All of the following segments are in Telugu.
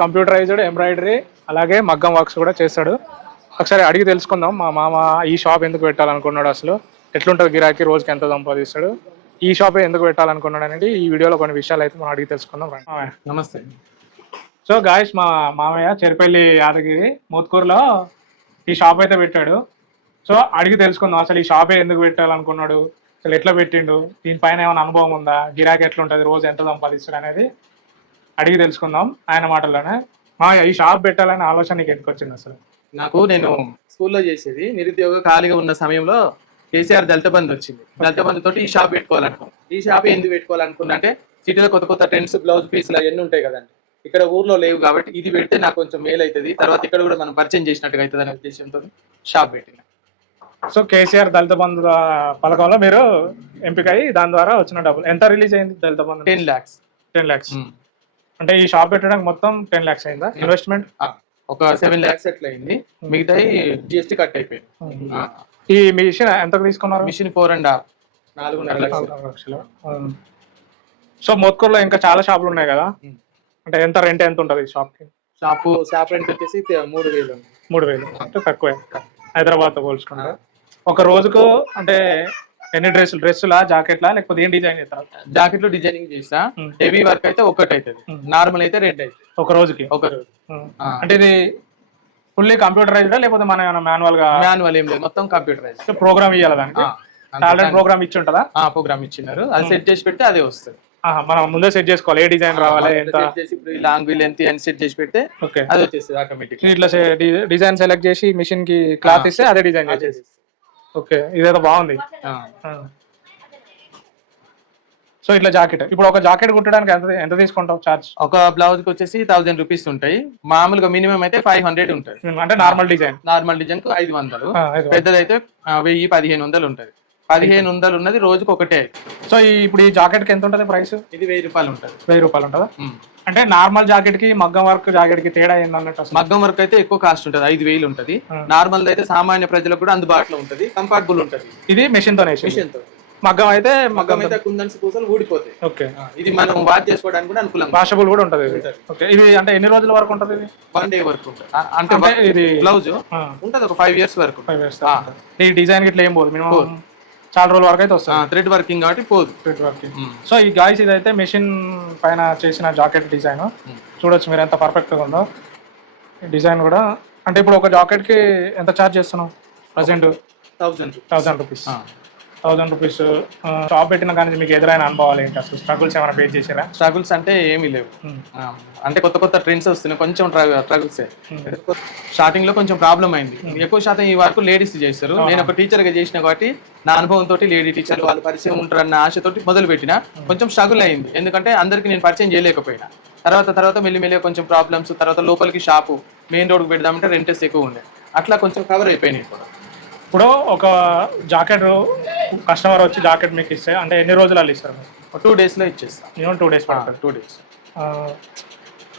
కంప్యూటరైజ్డ్ ఎంబ్రాయిడరీ అలాగే మగ్గం వర్క్స్ కూడా చేస్తాడు. ఒకసారి అడిగి తెలుసుకుందాం మా మామ ఈ షాప్ ఎందుకు పెట్టాలనుకున్నాడు, అసలు ఎట్లుంటుంది గిరాకీ, రోజుకి ఎంత సంపాదిస్తాడు, ఈ షాపే ఎందుకు పెట్టాలనుకున్నాడు అనేది ఈ వీడియోలో కొన్ని విషయాలు అయితే మనం అడిగి తెలుసుకుందాం. నమస్తే. సో గాయస్, మా మామయ్య చెరిపల్లి యాదగిరి మోత్కూరులో ఈ షాప్ అయితే పెట్టాడు. సో అడిగి తెలుసుకుందాం అసలు ఈ షాపే ఎందుకు పెట్టాలనుకున్నాడు, అసలు ఎట్లా పెట్టిండు, దీనిపైన ఏమైనా అనుభవం ఉందా, గిరాకీ ఎట్లుంటుంది, రోజు ఎంత సంపాదిస్తాడు అనేది అడిగి తెలుసుకుందాం ఆయన మాటల్లోనే. మామయ్య, ఈ షాప్ పెట్టాలనే ఆలోచన నీకు ఎందుకు వచ్చింది అసలు? నేను స్కూల్లో చేసేది, నిరుద్యోగ ఖాళీగా ఉన్న సమయంలో కేసీఆర్ దళిత బంధు వచ్చింది. దళిత బంధు తోటి ఈ షాప్ పెట్టుకోవాలనుకున్నాను. ఈ షాప్ ఎందుకు పెట్టుకోవాలనుకున్నా అంటే సిటీలో కొత్త కొత్త ట్రెండ్స్, బ్లౌజ్ పీసులు అవన్నీ ఉంటాయి కదండి, ఇక్కడ ఊర్లో లేవు కాబట్టి ఇది పెడితే నాకు కొంచెం మేలు అవుతుంది, తర్వాత ఇక్కడ కూడా మనం పరిచయం చేసినట్టుగా అవుతుంది అనే ఉద్దేశంతో షాప్ పెట్టిన. సో కేసీఆర్ దళిత బంధు పథకంలో మీరు ఎంపిక అయ్యి దాని ద్వారా వచ్చిన డబ్బులు ఎంత రిలీజ్ అయింది? దళిత బంధు 10 lakhs. 10 lakhs. అంటే ఈ షాప్ పెట్టడానికి మొత్తం 10 lakhs అయిందా ఇన్వెస్ట్మెంట్? ఒక 7 lakhs అట్లా అయింది, మిగతా జిఎస్టీ కట్ అయిపోయింది. ఈ మిషన్ ఎంతకు తీసుకున్నారు? మిషన్ 4.5 లక్షలు. సో మోత్కూరులో ఇంకా చాలా షాపులు ఉన్నాయి కదా, అంటే ఎంత రెంట్ ఎంత ఉంటుంది షాప్ కి? షాప్ రెంట్ వచ్చేసి 3,000. 3,000 అంటే తక్కువే హైదరాబాద్ తో పోల్చుకుంటే. ఒక రోజుకు అంటే ఎన్ని డ్రెస్సులా, జాకెట్లా, లేకపోతే ఏం డిజైన్ చేస్తారు? జాకెట్లు డిజైనింగ్ చేస్తా, హెవీ వర్క్ అయితే ఒకటి అవుతుంది, నార్మల్ అయితే 2 అవుతుంది ఒక రోజుకి. ఒక రోజు. అంటే ఇది ఫుల్లీ కంప్యూటరైజ్డా లేకపోతే మన మాన్యువల్ గా? మాన్యువల్ ఏం లేదు, మొత్తం కంప్యూటరైజ్. ప్రోగ్రామ్ ఇవ్వాలి దానికి? ఆల్రెడీ ప్రోగ్రామ్ ఇచ్చి ఉంటుందా? ప్రోగ్రామ్ ఇచ్చినారు, అది సెట్ చేసి పెడితే అదే వస్తుంది. మనం ముందే సెట్ చేసుకోవాలి ఏ డిజైన్ రావాలి, ఎంత లాంగ్ లెంత్ అని సెట్ చేసి పెడితే అది వచ్చేస్తుంది ఆటోమేటిక్. ఇట్లా డిజైన్ సెలెక్ట్ చేసి మిషన్ కి క్లాత్ ఇస్తే అదే డిజైన్ చేసేది. ఓకే, ఇదేదో బాగుంది. సో ఇట్లా జాకెట్, ఇప్పుడు ఒక జాకెట్ కుట్టడానికి ఎంత తీసుకుంటావు చార్జ్? ఒక బ్లౌజ్ కి వచ్చేసి 1000 రూపీస్ ఉంటాయి, మామూలుగా మినిమం అయితే 500 ఉంటుంది. అంటే నార్మల్ డిజైన్ కు 500, పెద్దదైతే 1000-1500 ఉంటుంది. 1500 ఉన్నది రోజుకి ఒకటే. సో ఇప్పుడు ఈ జాకెట్ కి ఎంత ఉంటుంది ప్రైస్? ఇది 1000 రూపాయలు ఉంటుంది. 1000 రూపాయలు ఉంటుందా? అంటే నార్మల్ జాకెట్ కి మగ్గం వర్క్ జాకెట్ కి తేడా ఏందన్నట్టు? మగ్గం వర్క్ అయితే ఎక్కువ కాస్ట్ ఉంటుంది, 5000 ఉంటుంది. నార్మల్ అయితే సామాన్య ప్రజలకు కూడా అందుబాటులో ఉంటుంది, కంఫర్టబుల్ ఉంటుంది. ఇది మెషిన్ తో మగ్గం అయితే కుందన్స్ పూసలు ఊడిపోతాయి. ఓకే, ఇది మనం వాష్ చేసుకోవడానికి కూడా అనుకూలం, వాషబుల్ కూడా ఉంటుంది. ఓకే, ఇది అంటే ఎన్ని రోజుల వరకు ఉంటుంది? ఇది 1 day వరకు ఉంటుంది. అంటే ఇది బ్లౌజ్ ఉంటుంది ఒక 5 years వరకు. 5 years. ఈ డిజైన్ ఇట్లా ఏం పోదు, మినిమం చాలా రోజుల వరకు అయితే వస్తుంది. థ్రెడ్ వర్కింగ్ కాబట్టి పోదు. Thread working. సో ఈ గాయస్ ఇదైతే మెషిన్ పైన చేసిన జాకెట్ డిజైన్ చూడొచ్చు మీరు ఎంత పర్ఫెక్ట్ గా ఉందో. డిజైన్ కూడా అంటే ఇప్పుడు ఒక జాకెట్ కి ఎంత ఛార్జ్ చేస్తున్నావు ప్రెసెంట్? 1000 రూపీస్. 1000 రూపీస్. షాప్ పెట్టిన కానీ మీకు ఎదురైన అనుభవాలు ఏంటి, అసలు స్ట్రగుల్స్ ఏమైనా ఫేస్ చేసారా? స్ట్రగుల్స్ అంటే ఏమీ లేవు, అంటే కొత్త కొత్త ట్రెండ్స్ వస్తున్నాయి, కొంచెం స్ట్రగుల్స్. స్టార్టింగ్ లో కొంచెం ప్రాబ్లం అయింది, ఎక్కువ శాతం ఈ వర్క్ లేడీస్ చేస్తారు. నేను ఒక టీచర్ గా చేసిన కాబట్టి నా అనుభవం తోటి లేడీ టీచర్ వాళ్ళు పరిచయం ఉంటారన్న ఆశతోటి మొదలు పెట్టిన. కొంచెం స్ట్రగుల్ అయింది, ఎందుకంటే అందరికి నేను పరిచయం చేయలేకపోయినా. తర్వాత మెల్లిమెల్లిగా కొంచెం ప్రాబ్లమ్స్, తర్వాత లోపలికి షాపు మెయిన్ రోడ్కి పెడదామంటే రెంటెస్ ఎక్కువ ఉండే, అట్లా కొంచెం కవర్ అయిపోయినాయి. ఇప్పుడు ఒక జాకెట్ కస్టమర్ వచ్చి జాకెట్ మీకు ఇస్తే అంటే ఎన్ని రోజులలో ఇస్తారు? 2 days లో ఇచ్చేస్తాం. మినిమం 2 days పడుతుంది. 2 days.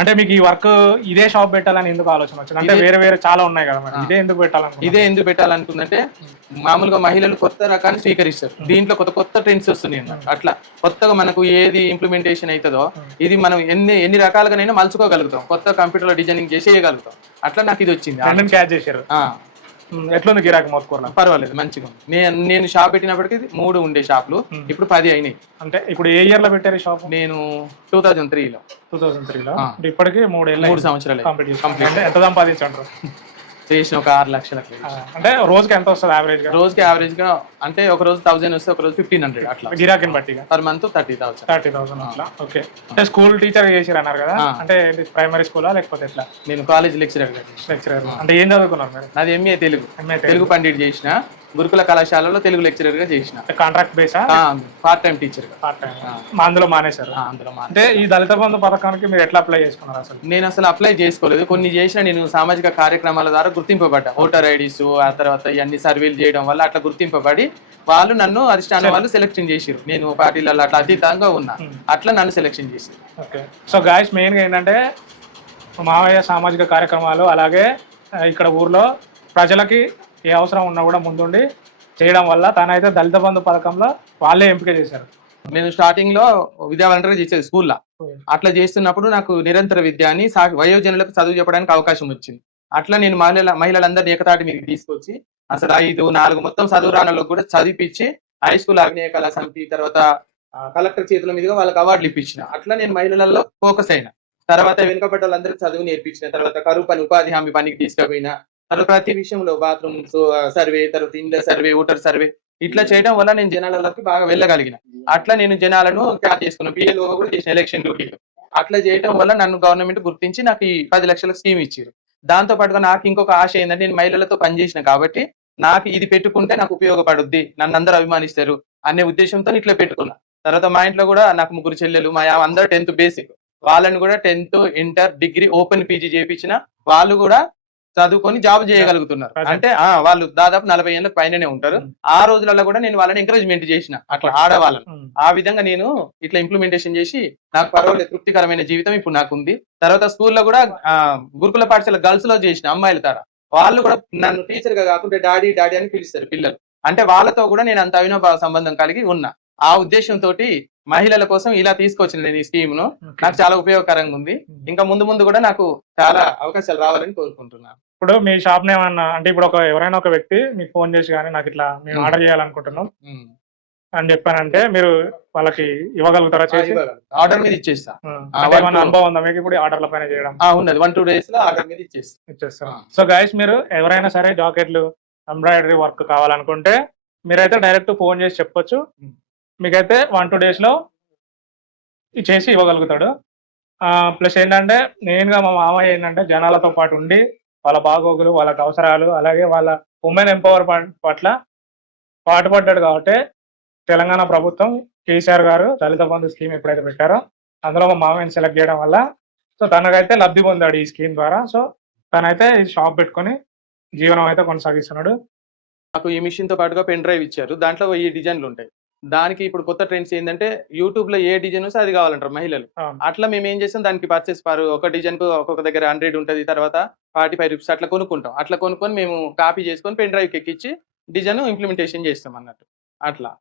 అంటే మీకు ఈ వర్క్ ఇదే షాప్ పెట్టాలని ఎందుకు ఆలోచన వచ్చింది? అంటే వేరే చాలా ఉన్నాయి కదా మేడం, ఇదే ఎందుకు పెట్టాలనుకుందంటే మామూలుగా మహిళలు కొత్త రకాన్ని స్వీకరిస్తారు, దీంట్లో కొత్త కొత్త ట్రెండ్స్ వస్తున్నాయి. అట్లా కొత్తగా మనకు ఏది ఇంప్లిమెంటేషన్ అవుతుందో ఇది మనం ఎన్ని రకాలుగానైనా మలుచుకోగలుగుతాం, కొత్త కంప్యూటర్ లో డిజైనింగ్ చేసి వేయగలుగుతాం. అట్లా నాకు ఇది వచ్చింది. క్యాచ్ చేశారు. ఎట్లుంది గిరాకీ మోత్కూరులో? పర్వాలేదు, మంచిగా. నేను షాప్ పెట్టినప్పటికీ 3 ఉండే షాపులు ఇప్పుడు 10 అయినాయి. అంటే ఇప్పుడు ఏ ఇయర్ లో పెట్టారు షాప్? నేను 2003లో. 2003లో ఇప్పటికి 3 సంవత్సరాలు కంప్లీట్. ఎంత సంపాదించారు? చేసిన ఒక 6 లక్షలకు. అంటే రోజుకి ఎంత వస్తుంది యావరేజ్ గా? రోజుకి యావరేజ్ గా అంటే ఒక రోజు 1000 వస్తే ఒక రోజు 1500 అట్లా, గిరాకీని బట్టి. పర్ మంత్ 30,000 అట్లా. ఓకే, అంటే స్కూల్ టీచర్ చేసారు అన్నారు కదా, అంటే ప్రైమరీ స్కూలా లేకపోతే ఎట్లా? నేను కాలేజ్ లెక్చరర్. అంటే ఏం చదువుకున్నారు మీరు? నాది MA తెలుగు పండిట్ చేసిన, గురుకుల కళాశాలలో తెలుగు లెక్చరర్ గా చేసిన. కాంట్రాక్ట్ బేసా? Part time teacher. అందులో మానేశారు? అంటే ఈ దళిత బంధు పథకానికి మీరు ఎట్లా అప్లై చేసుకున్నారు అసలు? నేను అసలు అప్లై చేసుకోలేదు, కొన్ని చేసిన. నేను సామాజిక కార్యక్రమాల ద్వారా గుర్తింపబడ్డా, ఓటర్ ఐడీస్, ఆ తర్వాత ఇవన్నీ సర్వేలు చేయడం వల్ల అట్లా గుర్తింపబడి వాళ్ళు నన్ను అధిష్టానం వాళ్ళు సెలెక్షన్ చేసారు. నేను పార్టీలలో అట్లా అతీతంగా ఉన్నా, అట్లా నన్ను సెలెక్షన్ చేసారు. ఓకే, సో గాయస్ మెయిన్ గా ఏంటంటే మావయ్య సామాజిక కార్యక్రమాలు అలాగే ఇక్కడ ఊర్లో ప్రజలకి ఏ అవసరం ఉన్నా కూడా ముందుండి చేయడం వల్ల తనైతే దళిత బంధు పథకంలో వాళ్ళే ఎంపిక చేశారు. నేను స్టార్టింగ్ లో విద్యావంతగా చేసేది స్కూల్లో. అట్లా చేస్తున్నప్పుడు నాకు నిరంతర విద్య అని వయోజనులకు చదువు చెప్పడానికి అవకాశం వచ్చింది. అట్లా నేను మహిళలందరినీ ఏకతాటి మీకు తీసుకొచ్చి అసలు 5, 4 మొత్తం చదువు రానులకు కూడా చదివిపించి హై స్కూల్ ఆగ్నేయ కళా సమితి తర్వాత కలెక్టర్ చేతుల మీదుగా వాళ్ళకి అవార్డులు ఇప్పించిన. అట్లా నేను మహిళలలో ఫోకస్ అయినా. తర్వాత వెనుకబడ్డ వాళ్ళందరికీ చదువు నేర్పించిన. తర్వాత కరువు పని ఉపాధి హామీ పనికి తీసుకుపోయినా. తర్వాత ప్రతి విషయంలో బాత్రూమ్స్ సర్వే, తర్వాత ఇండ్ల సర్వే, ఓటర్ సర్వే ఇట్లా చేయడం వల్ల నేను జనాలలోకి బాగా వెళ్ళగలిగిన. అట్లా నేను జనాలను క్యాచ్ చేసుకున్నాను. పిఎల్ఓ కూడా చేసిన ఎలక్షన్ డ్యూటీలో. అట్లా చేయడం వల్ల నన్ను గవర్నమెంట్ గుర్తించి నాకు ఈ 10 లక్షల స్కీమ్ ఇచ్చారు. దాంతో పాటుగా నాకు ఇంకొక ఆశ ఏంటంటే నేను మహిళలతో పనిచేసిన కాబట్టి నాకు ఇది పెట్టుకుంటే నాకు ఉపయోగపడుద్ది, నన్ను అందరూ అభిమానిస్తారు అనే ఉద్దేశంతో ఇట్లా పెట్టుకున్నా. తర్వాత మా ఇంట్లో కూడా నాకు 3 చెల్లెలు, మా అందరూ 10th బేసిక్, వాళ్ళని కూడా 10th, inter, degree, open PG చేయించిన. వాళ్ళు కూడా చదువుకొని జాబ్ చేయగలుగుతున్నారు. అంటే వాళ్ళు దాదాపు 40 ఏళ్ళకి పైననే ఉంటారు. ఆ రోజులలో కూడా నేను వాళ్ళని ఎంకరేజ్మెంట్ చేసిన, అట్లా ఆడవాళ్ళని. ఆ విధంగా నేను ఇట్లా ఇంప్లిమెంటేషన్ చేసి నాకు పర్వాలేదు తృప్తికరమైన జీవితం ఇప్పుడు నాకు ఉంది. తర్వాత స్కూల్లో కూడా గురుకుల పాఠశాల గర్ల్స్ లో చేసిన అమ్మాయిల తర వాళ్ళు కూడా నన్ను టీచర్ గా కాకుండా డాడీ డాడీ అని పిలుస్తారు పిల్లలు. అంటే వాళ్ళతో కూడా నేను అంత అవినాభావ సంబంధం కలిగి ఉన్నా. ఆ ఉద్దేశంతో మహిళల కోసం ఇలా తీసుకొచ్చిన నేను ఈ స్కీమ్ ను. నాకు చాలా ఉపయోగకరంగా ఉంది. ఇంకా ముందు ముందు కూడా నాకు చాలా అవకాశాలు రావాలని కోరుకుంటున్నాను. ఇప్పుడు మీ షాప్ ఏమన్నా అంటే ఇప్పుడు ఎవరైనా ఒక వ్యక్తి మీకు ఫోన్ చేసి కానీ నాకు ఇట్లా మేము ఆర్డర్ చేయాలనుకుంటున్నాం అని చెప్పానంటే మీరు వాళ్ళకి ఇవ్వగలుగుతారా? చేసి ఆర్డర్ మీద ఇచ్చేస్తా. అనుభవం ఉందా మీకు ఇప్పుడు ఆర్డర్ల పైన చేయడం? ఉన్నది. 1-2 days లో ఆర్డర్ మీద ఇచ్చేస్తాం. సో గైస్, మీరు ఎవరైనా సరే జాకెట్లు ఎంబ్రాయిడరీ వర్క్ కావాలనుకుంటే మీరైతే డైరెక్ట్ ఫోన్ చేసి చెప్పొచ్చు. మీకైతే 1-2 days లో చేసి ఇవ్వగలుగుతాడు. ప్లస్ ఏంటంటే మెయిన్గా మా మామయ్య ఏంటంటే జనాలతో పాటు ఉండి వాళ్ళ బాగోగులు, వాళ్ళకి అవసరాలు, అలాగే వాళ్ళ ఉమెన్ ఎంపవర్ పట్ల పాటుపడ్డాడు. కాబట్టి తెలంగాణ ప్రభుత్వం కేసీఆర్ గారు దళిత బంధు స్కీమ్ ఎప్పుడైతే పెట్టారో అందులో మా మామయ్యని సెలెక్ట్ చేయడం వల్ల సో తనకైతే లబ్ధి పొందాడు ఈ స్కీమ్ ద్వారా. సో తనైతే ఈ షాప్ పెట్టుకొని జీవనం అయితే కొనసాగిస్తున్నాడు. నాకు ఈ మిషన్ తో పాటుగా పెన్ డ్రైవ్ ఇచ్చారు. దాంట్లో ఈ డిజైన్లు ఉంటాయి. దానికి ఇప్పుడు కొత్త ట్రెండ్స్ ఏంటంటే యూట్యూబ్ లో ఏ డిజైన్ వస్తే అది కావాలంటారు మహిళలు. అట్లా మేము ఏం చేస్తాం, దానికి పర్చేస్ ఒక డిజైన్ కు ఒక్కొక్క దగ్గర 100 ఉంటుంది, తర్వాత 45 రూపీస్ అట్లా కొనుక్కుంటాం. అట్లా కొనుక్కొని మేము కాపీ చేసుకొని పెన్ డ్రైవ్ ఎక్కించి డిజైన్ ఇంప్లిమెంటేషన్ చేస్తాం అన్నట్టు. అట్లా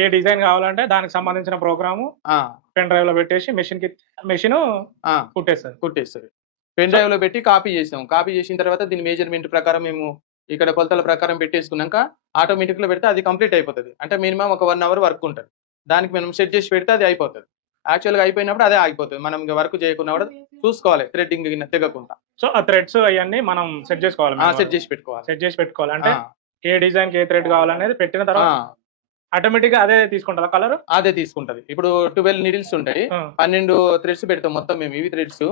ఏ డిజైన్ కావాలంటే దానికి సంబంధించిన ప్రోగ్రాము పెన్ డ్రైవ్ లో పెట్టేసి మెషిన్ కుట్టేస్తుంది. పెన్ డ్రైవ్ లో పెట్టి కాపీ చేసాం. కాపీ చేసిన తర్వాత దీని మెజర్మెంట్ ప్రకారం మేము ఇక్కడ కొలతల ప్రకారం పెట్టేసుకున్నాక ఆటోమేటిక్ లో పెడితే అది కంప్లీట్ అయిపోతుంది. అంటే మినిమం ఒక 1 hour వర్క్ ఉంటుంది. దానికి మనం సెట్ చేసి పెడితే అది అయిపోతుంది. యాక్చువల్ గా అయిపోయినప్పుడు అదే ఆగిపోతుంది. మనం వర్క్ చేయకుండా కూడా చూసుకోవాలి థ్రెడ్డింగ్ తెగకుండా. సో ఆ థ్రెడ్స్ అవన్నీ మనం సెట్ చేసుకోవాలి, సెట్ చేసి పెట్టుకోవాలి. అంటే ఏ డిజైన్ కి ఏ థ్రెడ్ కావాలనేది పెట్టిన తర్వాత ఆటోమేటిక్ గా అదే తీసుకుంటా కలర్ అదే తీసుకుంటది. ఇప్పుడు 12 నీడిల్స్ ఉంటాయి, 12 థ్రెడ్స్ పెడతాం మొత్తం మేము. ఇవి థ్రెడ్స్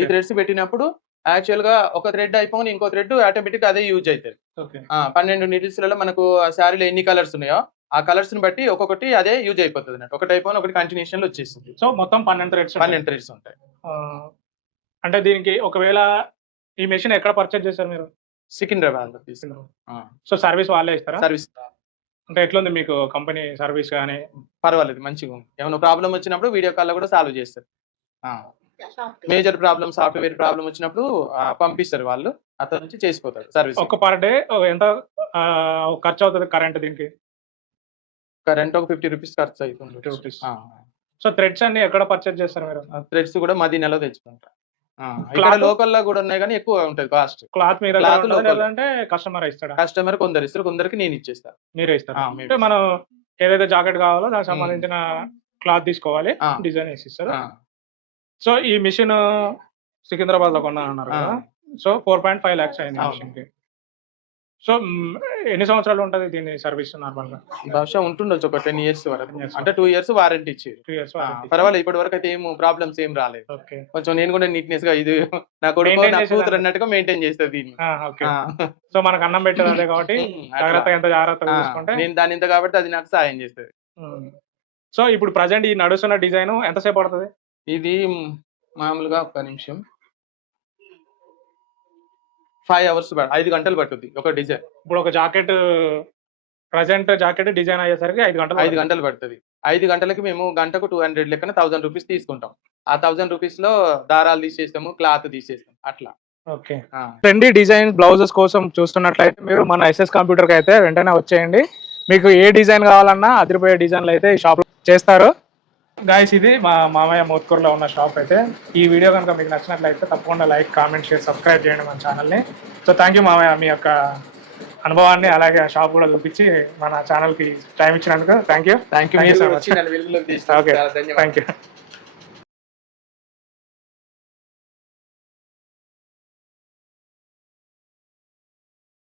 ఈ థ్రెడ్స్ పెట్టినప్పుడు యాక్చువల్ గా ఒక థ్రెడ్ అయిపోయి ఇంకో థ్రెడ్ ఆటోమేటిక్ అదే యూజ్ అవుతుంది. 12 నీడిల్స్ లలో మనకు శారీలో ఎన్ని కలర్స్ ఉన్నాయో ఆ కలర్స్ ని బట్టి ఒక్కొక్కటి అదే యూజ్ అయిపోతుంది అన్నట్టు. ఒకటి అయిపోయి ఒకటి కంటిన్యూషన్ లో వచ్చేస్తుంది. సో మొత్తం 12 థ్రెడ్స్ ఉంటాయి. అంటే దీనికి ఒకవేళ ఈ మెషిన్ ఎక్కడ పర్చేజ్ చేశారు మీరు? సికింద్రాబాద్. సో సర్వీస్ వాళ్ళే ఇస్తారా? సర్వీస్ అంటే ఎట్లుంది మీకు కంపెనీ సర్వీస్ కానీ? పర్వాలేదు, మంచిగా ఉంది. ఏమైనా ప్రాబ్లం వచ్చినప్పుడు వీడియో కాల్ లో కూడా సాల్వ్ చేస్తారు. మేజర్ ప్రాబ్లమ్, సాఫ్ట్వేర్ ప్రాబ్లం వచ్చినప్పుడు పంపిస్తారు వాళ్ళు, అతని నుంచి చేసిపోతారు సర్వీస్. ఒక పర్ డే ఎంత ఖర్చు అవుతుంది కరెంట్? దీనికి కరెంట్ ఒక 50 రూపీస్ ఖర్చు అవుతుంది. 50 రూపీస్. సో థ్రెడ్స్ అన్ని ఎక్కడ పర్చేజ్ చేస్తారు మీరు? థ్రెడ్స్ కూడా మదీనాలో తెచ్చుకుంటారు. లోకల్ లో కూడా ఉన్నాయి కానీ ఎక్కువ ఉంటుంది కాస్ట్. క్లాత్ మీద అంటే కస్టమర్ ఇస్తాడు? కస్టమర్ కొందరు ఇస్తారు, కొందరికి నేను ఇచ్చేస్తాను. మీరే ఇస్తారు? అంటే మనం ఏదైతే జాకెట్ కావాలో దానికి సంబంధించిన క్లాత్ తీసుకోవాలి, డిజైన్ వేసి ఇస్తారు. సో ఈ మిషన్ సికింద్రాబాద్ లో కొన్నా అన్నారు కదా, సో 4.5 lakhs అయింది మిషన్ కి. సో ఎన్ని సంవత్సరాలు ఉంటది దీని సర్వీస్ నార్మల్ గా? బహుశా ఉంటుండొచ్చు ఒక 10 years వరకు. అంటే 2 years వారంటీ ఇచ్చారు. 2 years పర్వాలేదు, ఇప్పటి వరకు అయితే ఏం ప్రాబ్లమ్స్ ఏం రాలేదు. కొంచెం నేను కూడా నీట్నెస్ గా ఇది నా కొడుకు నా కూతురు అన్నట్టుగా మెయింటైన్ చేస్తాను దీన్ని. సో మనకు అన్నం పెట్టేది అదే కాబట్టి జాగ్రత్తగా చూసుకుంటే నేను దాని ఇంత కాబట్టి అది నాకు సాయం చేస్తుంది. సో ఇప్పుడు ప్రజెంట్ ఈ నడుస్తున్న డిజైన్ ఎంతసేపు పడుతుంది? ఇది మామూలుగా ఒక నిమిషం 5 hours 5 గంటలు పట్టుద్ది ఒక డిజైన్. ఇప్పుడు ఒక జాకెట్ ప్రజెంట్ జాకెట్ డిజైన్ అయ్యేసరికి 5 గంటలు పడుతుంది. 5 గంటలకి మేము గంటకు 200 లెక్కన 1000 రూపీస్ తీసుకుంటాం. ఆ 1000 రూపీస్ లో దారాలు తీసేస్తాము, క్లాత్ తీసేస్తాం అట్లా. ఓకే. ట్రెండీ డిజైన్ బ్లౌజెస్ కోసం చూస్తున్నట్లయితే మీరు మన SS కంప్యూటర్ కి అయితే వెంటనే వచ్చేయండి. మీకు ఏ డిజైన్ కావాలన్నా అదిరిపోయే డిజైన్లు అయితే ఈ షాప్ లో చేస్తారు. గాయస్ ఇది మా మామయ్య మోత్కూరులో ఉన్న షాప్ అయితే. ఈ వీడియో కనుక మీకు నచ్చినట్లయితే తప్పకుండా లైక్, కామెంట్, షేర్, సబ్స్క్రైబ్ చేయండి మన ఛానల్ని. సో థ్యాంక్ యూ మామయ్య, మీ యొక్క అనుభవాన్ని అలాగే షాప్ కూడా చూపించి మన ఛానల్కి టైం ఇచ్చినందుకు thank you. Thank you. Okay, thank you.